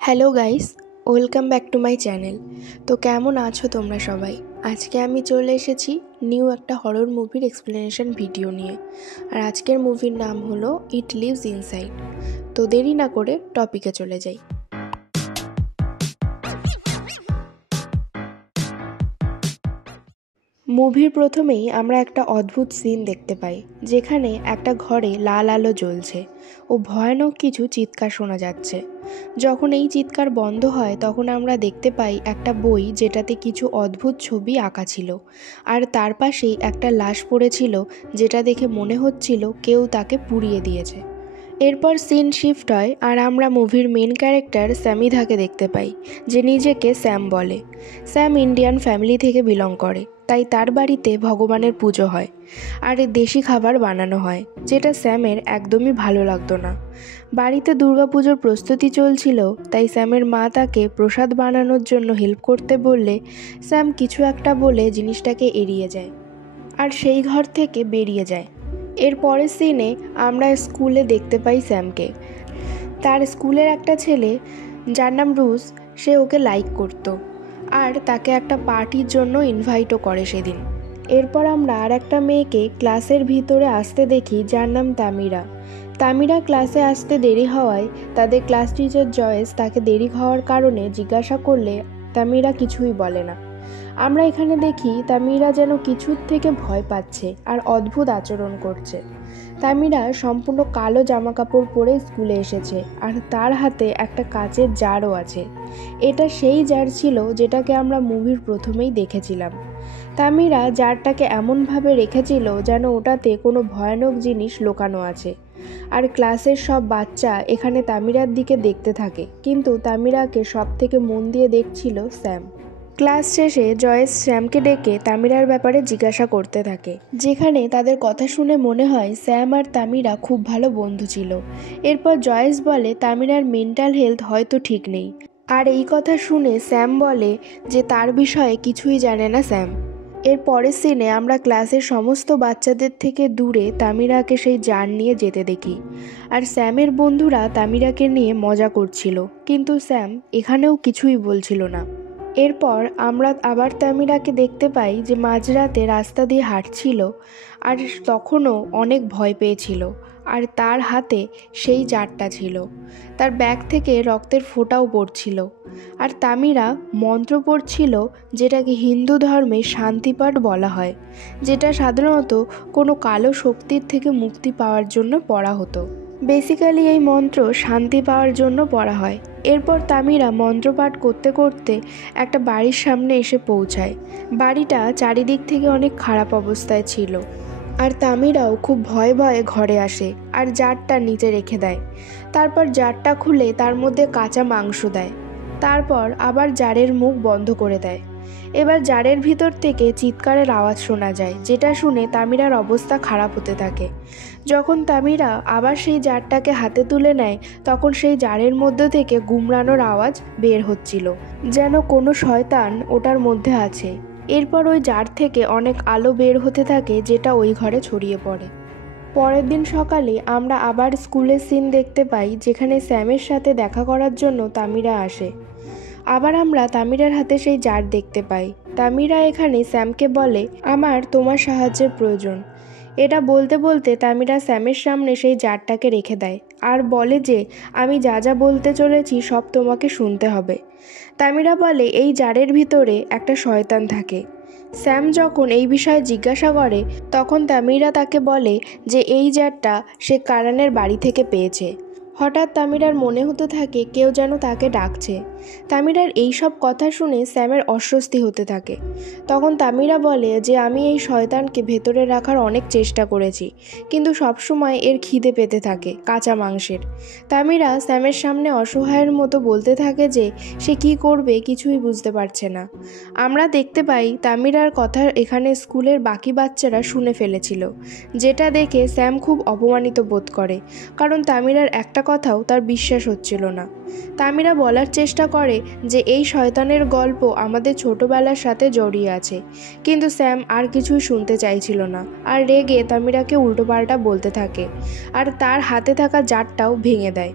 Hello guys, welcome back to my channel. তো কেমন আছো তোমরা সবাই? আজকে আমি চলে এসেছি নিউ একটা হরর মুভির এক্সপ্লেনেশন ভিডিও নিয়ে। আর আজকের মুভির নাম হলো ইট লিভস ইনসাইড। তো দেরি না করে টপিকে চলে যাই। মুভির প্রথমেই আমরা একটা অদ্ভুত সিন দেখতে পাই, যেখানে একটা ঘরে লাল আলো জ্বলছে ও ভয়ানক কিছু চিৎকার শোনা যাচ্ছে। যখন এই চিৎকার বন্ধ হয় তখন আমরা দেখতে পাই একটা বই যেটাতে কিছু অদ্ভুত ছবি আঁকা ছিল, আর তার পাশেই একটা লাশ পড়েছিল যেটা দেখে মনে হচ্ছিল কেউ তাকে পুড়িয়ে দিয়েছে। এরপর সিন শিফট হয় আর আমরা মুভির মেন ক্যারেক্টার স্যামিধাকে দেখতে পাই, যে নিজেকে স্যাম বলে। স্যাম ইন্ডিয়ান ফ্যামিলি থেকে বিলং করে, তাই তার বাড়িতে ভগবানের পুজো হয় আর দেশি খাবার বানানো হয়, যেটা স্যামের একদমই ভালো লাগতো না। বাড়িতে দুর্গাপুজোর প্রস্তুতি চলছিল, তাই স্যামের মা তাকে প্রসাদ বানানোর জন্য হেল্প করতে বললে স্যাম কিছু একটা বলে জিনিসটাকে এড়িয়ে যায় আর সেই ঘর থেকে বেরিয়ে যায়। এর পরের সিনে আমরা স্কুলে দেখতে পাই স্যামকে। তার স্কুলের একটা ছেলে, যার নাম রুস, সে ওকে লাইক করত আর তাকে একটা পার্টির জন্য ইনভাইটও করে সেদিন। এরপর আমরা আর একটা মেয়েকে ক্লাসের ভিতরে আসতে দেখি, যার নাম তামিরা। তামিরা ক্লাসে আসতে দেরি হওয়ায় তাদের ক্লাস টিচার জয়েস তাকে দেরি হওয়ার কারণে জিজ্ঞাসা করলে তামিরা কিছুই বলে না। আমরা এখানে দেখি তামিরা যেন কিছুর থেকে ভয় পাচ্ছে আর অদ্ভুত আচরণ করছে। তামিরা সম্পূর্ণ কালো জামাকাপড় পরে স্কুলে এসেছে আর তার হাতে একটা কাচের জারও আছে। এটা সেই জার ছিল যেটাকে আমরা মুভির প্রথমেই দেখেছিলাম। তামিরা জারটাকে এমনভাবে রেখেছিল যেন ওটাতে কোনো ভয়ানক জিনিস লুকানো আছে। আর ক্লাসের সব বাচ্চা এখানে তামিরার দিকে দেখতে থাকে, কিন্তু তামিরাকে সব থেকে মন দিয়ে দেখছিল স্যাম। ক্লাস শেষে জয়েস স্যামকে ডেকে তামিরার ব্যাপারে জিজ্ঞাসা করতে থাকে, যেখানে তাদের কথা শুনে মনে হয় স্যাম আর তামিরা খুব ভালো বন্ধু ছিল। এরপর জয়েস বলে তামিরার মেন্টাল হেলথ হয়তো ঠিক নেই, আর এই কথা শুনে স্যাম বলে যে তার বিষয়ে কিছুই জানে না স্যাম। এর পরের সিনে আমরা ক্লাসের সমস্ত বাচ্চাদের থেকে দূরে তামিরাকে সেই জার নিয়ে যেতে দেখি, আর স্যামের বন্ধুরা তামিরাকে নিয়ে মজা করছিল, কিন্তু স্যাম এখানেও কিছুই বলছিল না। এরপর আমরা আবার তামিরাকে দেখতে পাই যে মাঝরাতে রাস্তা দিয়ে হাঁটছিল আর তখনও অনেক ভয় পেয়েছিল, আর তার হাতে সেই জারটা ছিল। তার ব্যাগ থেকে রক্তের ফোঁটাও পড়ছিল, আর তামিরা মন্ত্র পড়ছিল, যেটাকে হিন্দু ধর্মে শান্তিপাঠ বলা হয়, যেটা সাধারণত কোনো কালো শক্তির থেকে মুক্তি পাওয়ার জন্য পড়া হতো। বেসিক্যালি এই মন্ত্র শান্তি পাওয়ার জন্য পড়া হয়। এরপর তামিরা মন্ত্রপাঠ করতে করতে একটা বাড়ির সামনে এসে পৌঁছায়। বাড়িটা চারিদিক থেকে অনেক খারাপ অবস্থায় ছিল, আর তামিরাও খুব ভয়ে ভয়ে ঘরে আসে আর জারটা নিচে রেখে দেয়। তারপর জারটা খুলে তার মধ্যে কাঁচা মাংস দেয়, তারপর আবার জারের মুখ বন্ধ করে দেয়। এবার জারের ভিতর থেকে চিৎকারের আওয়াজ শোনা যায়, যেটা শুনে তামিরার অবস্থা খারাপ হতে থাকে। যখন তামিরা আবার সেই জারটাকে হাতে তুলে নেয়, তখন সেই জারের মধ্যে থেকে গুমরানোর আওয়াজ বের হচ্ছিল, যেন কোনো শয়তান ওটার মধ্যে আছে। এরপর ওই জার থেকে অনেক আলো বের হতে থাকে, যেটা ওই ঘরে ছড়িয়ে পড়ে। পরের দিন সকালে আমরা আবার স্কুলের সিন দেখতে পাই, যেখানে স্যামের সাথে দেখা করার জন্য তামিরা আসে। আবার আমরা তামিরার হাতে সেই জার দেখতে পাই। তামিরা এখানে স্যামকে বলে, আমার তোমার সাহায্যের প্রয়োজন। এটা বলতে বলতে তামিরা স্যামের সামনে সেই জারটাকে রেখে দেয় আর বলে যে আমি যা যা বলতে চলেছি সব তোমাকে শুনতে হবে। তামিরা বলে এই জারের ভিতরে একটা শয়তান থাকে। স্যাম যখন এই বিষয়ে জিজ্ঞাসা করে, তখন তামিরা তাকে বলে যে এই জারটা সে কারানের বাড়ি থেকে পেয়েছে। হঠাৎ তামিরার মনে হতে থাকে কেউ যেন তাকে ডাকছে। তামিরার এই সব কথা শুনে স্যামের অস্বস্তি হতে থাকে। তখন তামিরা বলে যে আমি এই শয়তানকে ভেতরে রাখার অনেক চেষ্টা করেছি, কিন্তু সবসময় এর খিদে পেতে থাকে কাঁচা মাংসের। তামিরা স্যামের সামনে অসহায়ের মতো বলতে থাকে যে সে কি করবে কিছুই বুঝতে পারছে না। আমরা দেখতে পাই তামিরার কথা এখানে স্কুলের বাকি বাচ্চারা শুনে ফেলেছিল, যেটা দেখে স্যাম খুব অপমানিত বোধ করে, কারণ তামিরার একটা কথাও তার বিশ্বাস হচ্ছিল না। তামিরা বলার চেষ্টা করে যে এই শয়তানের গল্প আমাদের ছোটবেলার সাথে জড়িয়ে আছে, কিন্তু স্যাম আর কিছুই শুনতে চাইছিল না আর রেগে তামিরাকে উল্টোপাল্টা বলতে থাকে আর তার হাতে থাকা জারটাও ভেঙে দেয়।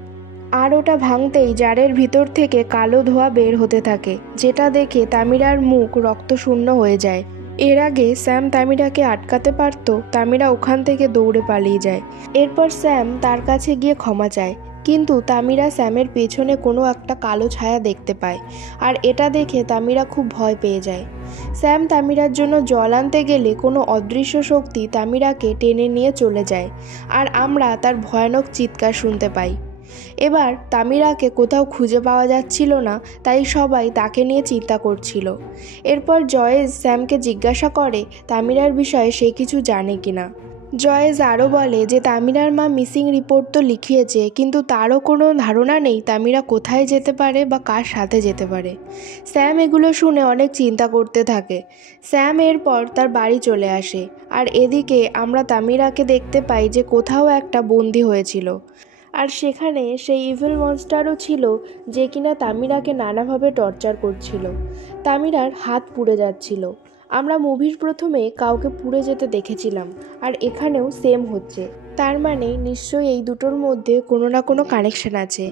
আর ওটা ভাঙতেই জারের ভিতর থেকে কালো ধোঁয়া বের হতে থাকে, যেটা দেখে তামিরার মুখ রক্তশূন্য হয়ে যায়। এর আগে স্যাম তামিরাকে আটকাতে পারত, তামিরা ওখান থেকে দৌড়ে পালিয়ে যায়। এরপর স্যাম তার কাছে গিয়ে ক্ষমা চায়, কিন্তু তামিরা স্যামের পেছনে কোনো একটা কালো ছায়া দেখতে পায়, আর এটা দেখে তামিরা খুব ভয় পেয়ে যায়। স্যাম তামিরার জন্য জল আনতে গেলে কোনো অদৃশ্য শক্তি তামিরাকে টেনে নিয়ে চলে যায়, আর আমরা তার ভয়ানক চিৎকার শুনতে পাই। এবার তামিরাকে কোথাও খুঁজে পাওয়া যাচ্ছিল না, তাই সবাই তাকে নিয়ে চিন্তা করছিল। এরপর জয়েশ স্যামকে জিজ্ঞাসা করে তামিরার বিষয়ে সে কিছু জানে কিনা। জয়েশ আরও বলে যে তামিরার মা মিসিং রিপোর্ট তো লিখিয়েছে, কিন্তু তারও কোনো ধারণা নেই তামিরা কোথায় যেতে পারে বা কার সাথে যেতে পারে। স্যাম এগুলো শুনে অনেক চিন্তা করতে থাকে। স্যাম এরপর তার বাড়ি চলে আসে, আর এদিকে আমরা তামিরাকে দেখতে পাই যে কোথাও একটা বন্দি হয়েছিল, আর সেখানে সেই ইভিল মনস্টারও ছিল যে কিনা তামিরাকে নানাভাবে টর্চার করছিল। তামিরার হাত পুড়ে যাচ্ছিল। আমরা মুভির প্রথমে কাউকে পুড়ে যেতে দেখেছিলাম, আর এখানেও সেম হচ্ছে। তার মানে নিশ্চয়ই এই দুটোর মধ্যে কোনো না কোনো কানেকশন আছে।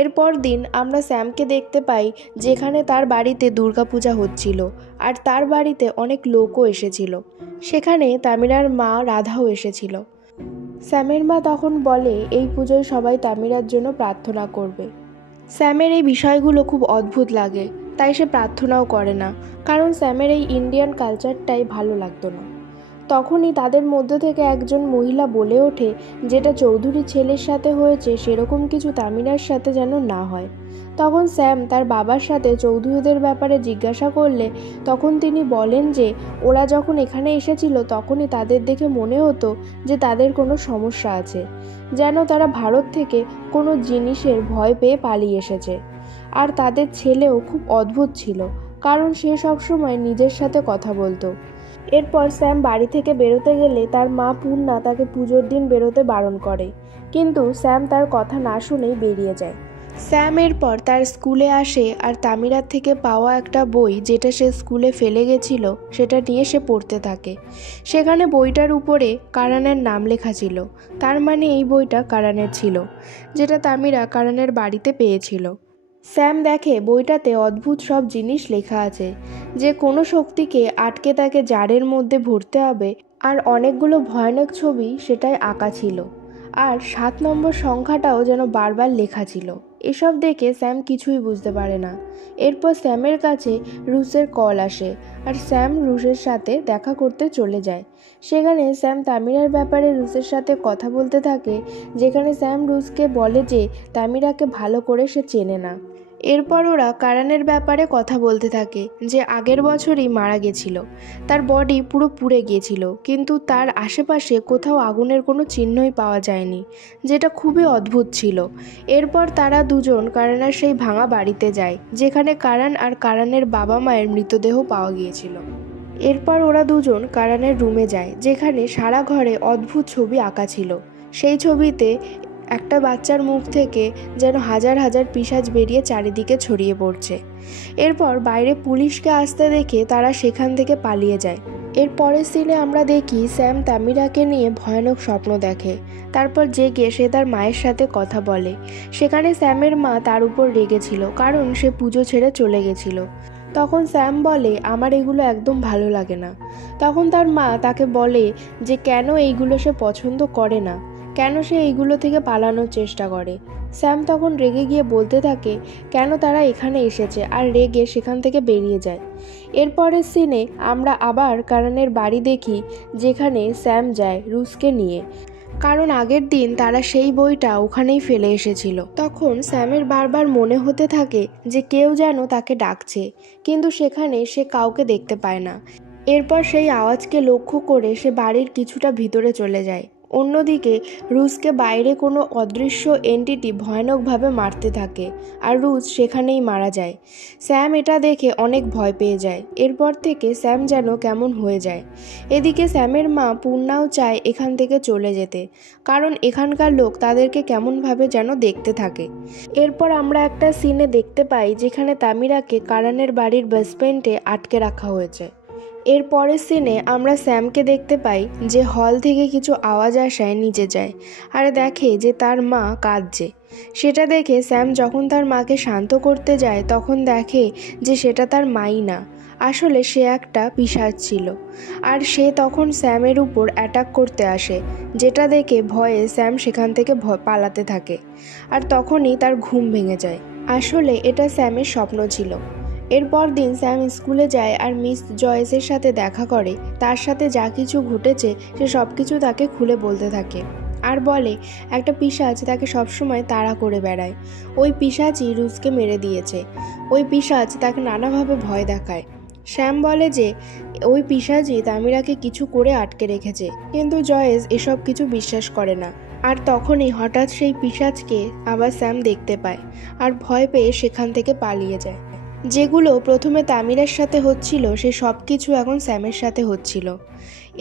এরপর দিন আমরা স্যামকে দেখতে পাই যেখানে তার বাড়িতে দুর্গাপূজা হচ্ছিল, আর তার বাড়িতে অনেক লোকও এসেছিল। সেখানে তামিরার মা রাধাও এসেছিল। স্যামের মা তখন বলে এই পুজোয় সবাই তামিরার জন্য প্রার্থনা করবে। স্যামের এই বিষয়গুলো খুব অদ্ভুত লাগে, তাই সে প্রার্থনাও করে না, কারণ স্যামের এই ইন্ডিয়ান কালচারটাই ভালো লাগতো না। তখনই তাদের মধ্যে থেকে একজন মহিলা বলে ওঠে যেটা চৌধুরী ছেলের সাথে হয়েছে সেরকম কিছু তামিরার সাথে যেন না হয়। তখন স্যাম তার বাবার সাথে চৌধুরীদের ব্যাপারে জিজ্ঞাসা করলে তখন তিনি বলেন যে ওরা যখন এখানে এসেছিল তখনই তাদের দেখে মনে হতো যে তাদের কোনো সমস্যা আছে, যেন তারা ভারত থেকে কোনো জিনিসের ভয় পেয়ে পালিয়ে এসেছে। আর তাদের ছেলেও খুব অদ্ভুত ছিল, কারণ সে সবসময় নিজের সাথে কথা বলতো। এরপর স্যাম বাড়ি থেকে বেরোতে গেলে তার মা পূর্ণা তাকে পুজোর দিন বেরোতে বারণ করে, কিন্তু স্যাম তার কথা না শুনেই বেরিয়ে যায়। স্যাম এরপর তার স্কুলে আসে, আর তামিরার থেকে পাওয়া একটা বই যেটা সে স্কুলে ফেলে গেছিল সেটা নিয়ে সে পড়তে থাকে। সেখানে বইটার উপরে কারানের নাম লেখা ছিল, তার মানে এই বইটা কারানের ছিল, যেটা তামিরা কারানের বাড়িতে পেয়েছিল। স্যাম দেখে বইটাতে অদ্ভুত সব জিনিস লেখা আছে, যে কোনো শক্তিকে আটকে তাকে জারের মধ্যে ভরতে হবে, আর অনেকগুলো ভয়ানক ছবি সেটাই আঁকা ছিল, আর 7 নম্বর সংখ্যাটাও যেন বারবার লেখা ছিল। এসব দেখে স্যাম কিছুই বুঝতে পারে না। এরপর স্যামের কাছে রুসের কল আসে, আর স্যাম রুসের সাথে দেখা করতে চলে যায়। সেখানে স্যাম তামিরার ব্যাপারে রুসের সাথে কথা বলতে থাকে, যেখানে স্যাম রুসকে বলে যে তামিরাকে ভালো করে সে চেনে না। এরপর ওরা কারানের ব্যাপারে কথা বলতে থাকে, যে আগের বছরই মারা গেছিল, তার বডি পুরো পুড়ে গিয়েছিল, কিন্তু তার আশেপাশে কোথাও আগুনের কোনো চিহ্নই পাওয়া যায়নি, যেটা খুবই অদ্ভুত ছিল। এরপর তারা দুজন কারানের সেই ভাঙা বাড়িতে যায়, যেখানে কারান আর কারানের বাবা মায়ের মৃতদেহ পাওয়া গিয়েছিল। এরপর ওরা দুজন কারানের রুমে যায়, যেখানে সারা ঘরে অদ্ভুত ছবি আঁকা ছিল। সেই ছবিতে একটা বাচ্চার মুখ থেকে যেন হাজার হাজার পিশাচ বেরিয়ে চারিদিকে ছড়িয়ে পড়ছে। এরপর বাইরে পুলিশকে আসতে দেখে তারা সেখান থেকে পালিয়ে যায়। এর পরের সিনে আমরা দেখি স্যাম তামিরাকে নিয়ে ভয়ানক স্বপ্ন দেখে। তারপর জেগে সে তার মায়ের সাথে কথা বলে। সেখানে স্যামের মা তার উপর রেগেছিল, কারণ সে পুজো ছেড়ে চলে গেছিল। তখন স্যাম বলে আমার এগুলো একদম ভালো লাগে না। তখন তার মা তাকে বলে যে কেন এইগুলো সে পছন্দ করে না, কেন সে এইগুলো থেকে পালানোর চেষ্টা করে। স্যাম তখন রেগে গিয়ে বলতে থাকে কেন তারা এখানে এসেছে, আর রেগে সেখান থেকে বেরিয়ে যায়। এরপরের সিনে আমরা আবার কারানের বাড়ি দেখি, যেখানে স্যাম যায় রুসকে নিয়ে, কারণ আগের দিন তারা সেই বইটা ওখানেই ফেলে এসেছিল। তখন স্যামের বারবার মনে হতে থাকে যে কেউ যেন তাকে ডাকছে, কিন্তু সেখানে সে কাউকে দেখতে পায় না। এরপর সেই আওয়াজকে লক্ষ্য করে সে বাড়ির কিছুটা ভিতরে চলে যায়। অন্যদিকে রুসকে বাইরে কোনো অদৃশ্য এন্টিটি ভয়ানকভাবে মারতে থাকে, আর রুস সেখানেই মারা যায়। স্যাম এটা দেখে অনেক ভয় পেয়ে যায়। এরপর থেকে স্যাম যেন কেমন হয়ে যায়। এদিকে স্যামের মা পূর্ণাও চায় এখান থেকে চলে যেতে, কারণ এখানকার লোক তাদেরকে কেমনভাবে যেন দেখতে থাকে। এরপর আমরা একটা সিনে দেখতে পাই যেখানে তামিরাকে কারানের বাড়ির বেসমেন্টে আটকে রাখা হয়েছে। এর পরের সিনে আমরা স্যামকে দেখতে পাই যে হল থেকে কিছু আওয়াজ আসায় নিচে যায় আর দেখে যে তার মা কাঁদছে। সেটা দেখে স্যাম যখন তার মাকে শান্ত করতে যায় তখন দেখে যে সেটা তার মাই না, আসলে সে একটা পিশাচ ছিল। আর সে তখন স্যামের উপর অ্যাটাক করতে আসে, যেটা দেখে ভয়ে স্যাম সেখান থেকে পালাতে থাকে। আর তখনই তার ঘুম ভেঙে যায়। আসলে এটা স্যামের স্বপ্ন ছিল। এরপর দিন স্যাম স্কুলে যায় আর মিস জয়েসের সাথে দেখা করে। তার সাথে যা কিছু ঘটেছে সে সব কিছু তাকে খুলে বলতে থাকে আর বলে একটা পিশাচ তাকে সবসময় তাড়া করে বেড়ায়। ওই পিশাচই রুজকে মেরে দিয়েছে। ওই পিশাচ তাকে নানাভাবে ভয় দেখায়। শ্যাম বলে যে ওই পিশাচই তামিরাকে কিছু করে আটকে রেখেছে, কিন্তু জয়েস এসব কিছু বিশ্বাস করে না। আর তখনই হঠাৎ সেই পিশাচকে আবার স্যাম দেখতে পায় আর ভয় পেয়ে সেখান থেকে পালিয়ে যায়। যেগুলো প্রথমে তামিরার সাথে হচ্ছিল সে সব কিছু এখন স্যামের সাথে হচ্ছিল।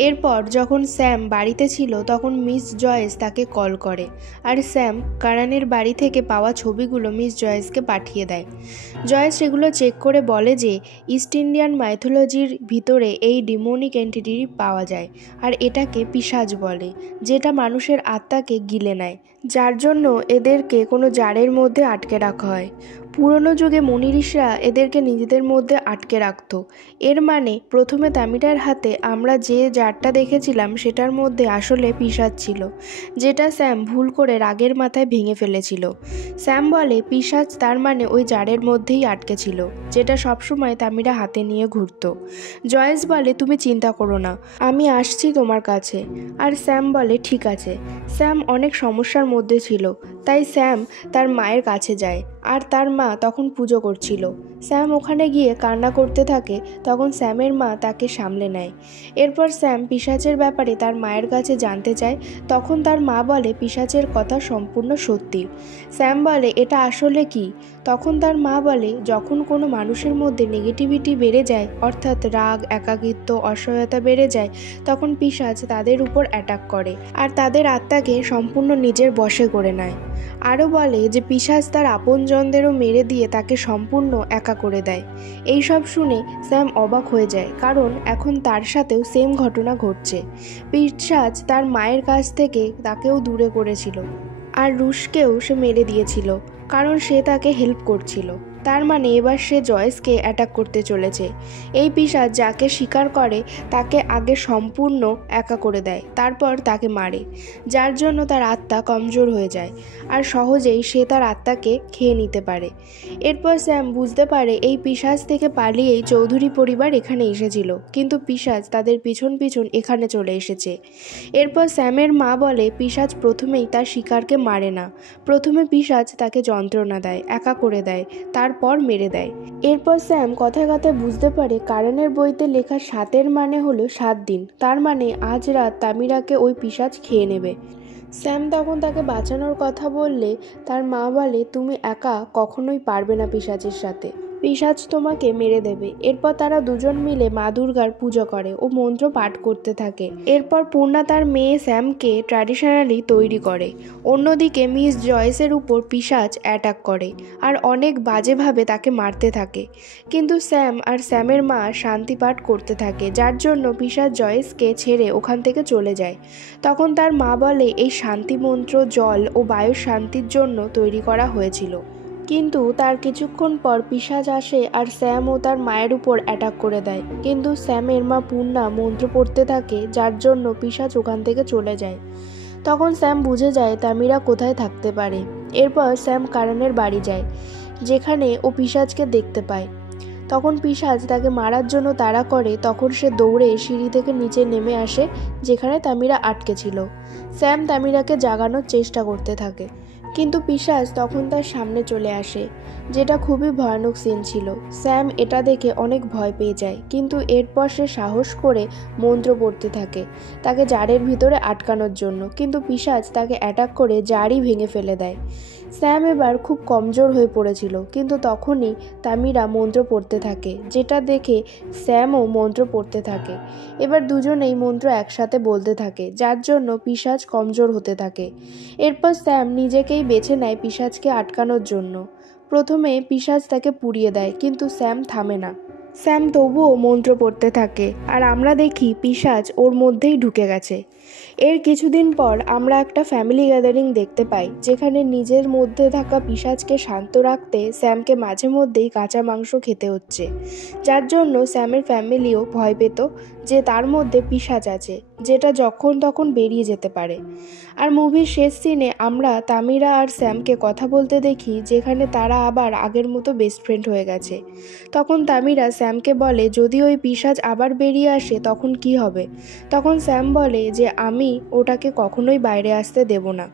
এরপর যখন স্যাম বাড়িতে ছিল তখন মিস জয়েস তাকে কল করে আর স্যাম কারানের বাড়ি থেকে পাওয়া ছবিগুলো মিস জয়েসকে পাঠিয়ে দেয়। জয়েস সেগুলো চেক করে বলে যে ইস্ট ইন্ডিয়ান মাইথোলজির ভিতরে এই ডিমোনিক এন্টিটি পাওয়া যায় আর এটাকে পিশাচ বলে, যেটা মানুষের আত্মাকে গিলে নেয়, যার জন্য এদেরকে কোনো জারের মধ্যে আটকে রাখা হয়। পুরনো যুগে মুনি ঋষিরা এদেরকে নিজেদের মধ্যে আটকে রাখত। এর মানে প্রথমে তামিরার হাতে আমরা যে জারটা দেখেছিলাম সেটার মধ্যে আসলে পিশাচ ছিল, যেটা স্যাম ভুল করে রাগের মাথায় ভেঙে ফেলেছিল। স্যাম বলে পিশাচ তার মানে ওই জারের মধ্যেই আটকে ছিল, যেটা সবসময় তামিরা হাতে নিয়ে ঘুরত। জয়েস বলে তুমি চিন্তা করো না, আমি আসছি তোমার কাছে। আর স্যাম বলে ঠিক আছে। স্যাম অনেক সমস্যার মধ্যে ছিল, তাই স্যাম তার মায়ের কাছে যায় আর তার মা তখন পুজো করছিল। স্যাম ওখানে গিয়ে কান্না করতে থাকে, তখন স্যামের মা তাকে সামলে নেয়। এরপর স্যাম পিশাচের ব্যাপারে তার মায়ের কাছে জানতে চায়, তখন তার মা বলে পিশাচের কথা সম্পূর্ণ সত্যি। স্যাম বলে এটা আসলে কি? তখন তার মা বলে যখন কোনো মানুষের মধ্যে নেগেটিভিটি বেড়ে যায়, অর্থাৎ রাগ, একাকিত্ব, অসহায়তা বেড়ে যায়, তখন পিশাচ তাদের উপর অ্যাটাক করে আর তাদের আত্মাকে সম্পূর্ণ নিজের বশে করে নেয়। আরও বলে যে পিশাচ তার আপনজনদেরও মেরে দিয়ে তাকে সম্পূর্ণ একা করে দেয়। এইসব শুনে স্যাম অবাক হয়ে যায়, কারণ এখন তার সাথেও সেম ঘটনা ঘটছে। পিশাচ তার মায়ের কাছ থেকে তাকেও দূরে করেছিল আর রুশকেও সে মেরে দিয়েছিল, কারণ সে তাকে হেল্প করছিল। তার মানে এবার সে জয়েসকে অ্যাটাক করতে চলেছে। এই পিশাচ যাকে শিকার করে তাকে আগে সম্পূর্ণ একা করে দেয়, তারপর তাকে মারে, যার জন্য তার আত্মা কমজোর হয়ে যায় আর সহজেই সে তার আত্মাকে খেয়ে নিতে পারে। এরপর স্যাম বুঝতে পারে এই পিশাচ থেকে পালিয়েই চৌধুরী পরিবার এখানে এসেছিল, কিন্তু পিশাচ তাদের পিছন পিছন এখানে চলে এসেছে। এরপর স্যামের মা বলে পিশাচ প্রথমেই তার শিকারকে মারে না, প্রথমে পিশাচ তাকে যন্ত্রণা দেয়, একা করে দেয়, তারপর মেরে দেয়। এরপর স্যাম কথায় কথায় বুঝতে পারে কারণের বইতে লেখা 7 মানে হলো 7 দিন, তার মানে আজ রাত তামিরাকে ওই পিশাচ খেয়ে নেবে। স্যাম তখন তাকে বাঁচানোর কথা বললে তার মা বলে তুমি একা কখনোই পারবে না পিশাচের সাথে, পিশাচ তোমাকে মেরে দেবে। এরপর তারা দুজন মিলে মা দুর্গার পুজো করে ও মন্ত্র পাঠ করতে থাকে। এরপর পূর্ণা তার মেয়ে স্যামকে ট্র্যাডিশনালি তৈরি করে। অন্যদিকে মিস জয়েসের উপর পিশাচ অ্যাটাক করে আর অনেক বাজেভাবে তাকে মারতে থাকে, কিন্তু স্যাম আর স্যামের মা শান্তি পাঠ করতে থাকে, যার জন্য পিশাচ জয়েসকে ছেড়ে ওখান থেকে চলে যায়। তখন তার মা বলে এই শান্তি মন্ত্র জল ও বায়ুর শান্তির জন্য তৈরি করা হয়েছিল। কিন্তু তার কিছুক্ষণ পর পিশাচ আসে আর স্যাম ও তার মায়ের উপর অ্যাটাক করে দেয়, কিন্তু স্যামের মা পূর্ণা মন্ত্র পড়তে থাকে, যার জন্য পিশাচ ওখান থেকে চলে যায়। তখন স্যাম বুঝে যায় তামিরা কোথায় থাকতে পারে। এরপর স্যাম কারণের বাড়ি যায়, যেখানে ও পিশাচকে দেখতে পায়। তখন পিশাচ তাকে মারার জন্য তাড়া করে, তখন সে দৌড়ে সিঁড়ি থেকে নিচে নেমে আসে যেখানে তামিরা আটকে ছিল। স্যাম তামিরাকে জাগানোর চেষ্টা করতে থাকে, কিন্তু পিশাচ তখন তার সামনে চলে আসে, যেটা খুবই ভয়ানক সিন ছিল। স্যাম এটা দেখে অনেক ভয় পেয়ে যায়, কিন্তু এরপর সে সাহস করে মন্ত্র পড়তে থাকে তাকে জারের ভিতরে আটকানোর জন্য, কিন্তু পিশাচ তাকে অ্যাটাক করে জারই ভেঙে ফেলে দেয়। স্যাম এবার খুব কমজোর হয়ে পড়েছিল, কিন্তু তখনই তামিরা মন্ত্র পড়তে থাকে, যেটা দেখে স্যামও মন্ত্র পড়তে থাকে। এবার দুজনেই মন্ত্র একসাথে বলতে থাকে, যার জন্য পিশাচ কমজোর হতে থাকে। এরপর স্যাম নিজেকেই বেছে নেয় পিশাচকে আটকানোর জন্য। প্রথমে পিশাচ তাকে পুড়িয়ে দেয়, কিন্তু স্যাম থামে না। স্যাম তবুও মন্ত্র পড়তে থাকে আর আমরা দেখি পিশাচ ওর মধ্যেই ঢুকে গেছে। এর কিছুদিন পর আমরা একটা ফ্যামিলি গ্যাদারিং দেখতে পাই, যেখানে নিজের মধ্যে থাকা পিশাচকে শান্ত রাখতে স্যামকে মাঝে মধ্যেই কাঁচা মাংস খেতে হচ্ছে, যার জন্য স্যামের ফ্যামিলিও ভয় পেত যে তার মধ্যে পিশাচ আছে, যেটা যখন তখন বেরিয়ে যেতে পারে। আর মুভির শেষ সিনে আমরা তামিরা আর স্যামকে কথা বলতে দেখি, যেখানে তারা আবার আগের মতো বেস্ট ফ্রেন্ড হয়ে গেছে। তখন তামিরা স্যামকে বলে যদি ওই পিশাচ আবার বেরিয়ে আসে তখন কি হবে। তখন স্যাম বলে যে আমি ওটাকে কখনোই বাইরে আসতে দেব না।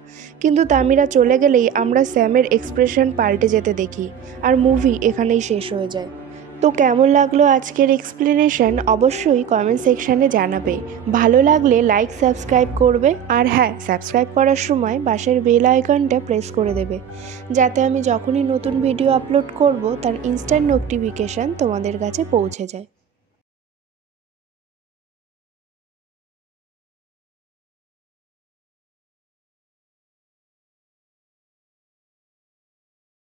কিন্তু তামিরা চলে গেলেই আমরা স্যামের এক্সপ্রেশন পাল্টে যেতে দেখি, আর মুভি এখানেই শেষ হয়ে যায়। তো কেমন লাগলো আজকের এক্সপ্লেনেশন অবশ্যই কমেন্ট সেকশানে জানাবে। ভালো লাগলে লাইক সাবস্ক্রাইব করবে, আর হ্যাঁ, সাবস্ক্রাইব করার সময় পাশের বেল আইকনটা প্রেস করে দেবে, যাতে আমি যখনই নতুন ভিডিও আপলোড করব তার ইনস্ট্যান্ট নোটিফিকেশান তোমাদের কাছে পৌঁছে যায়।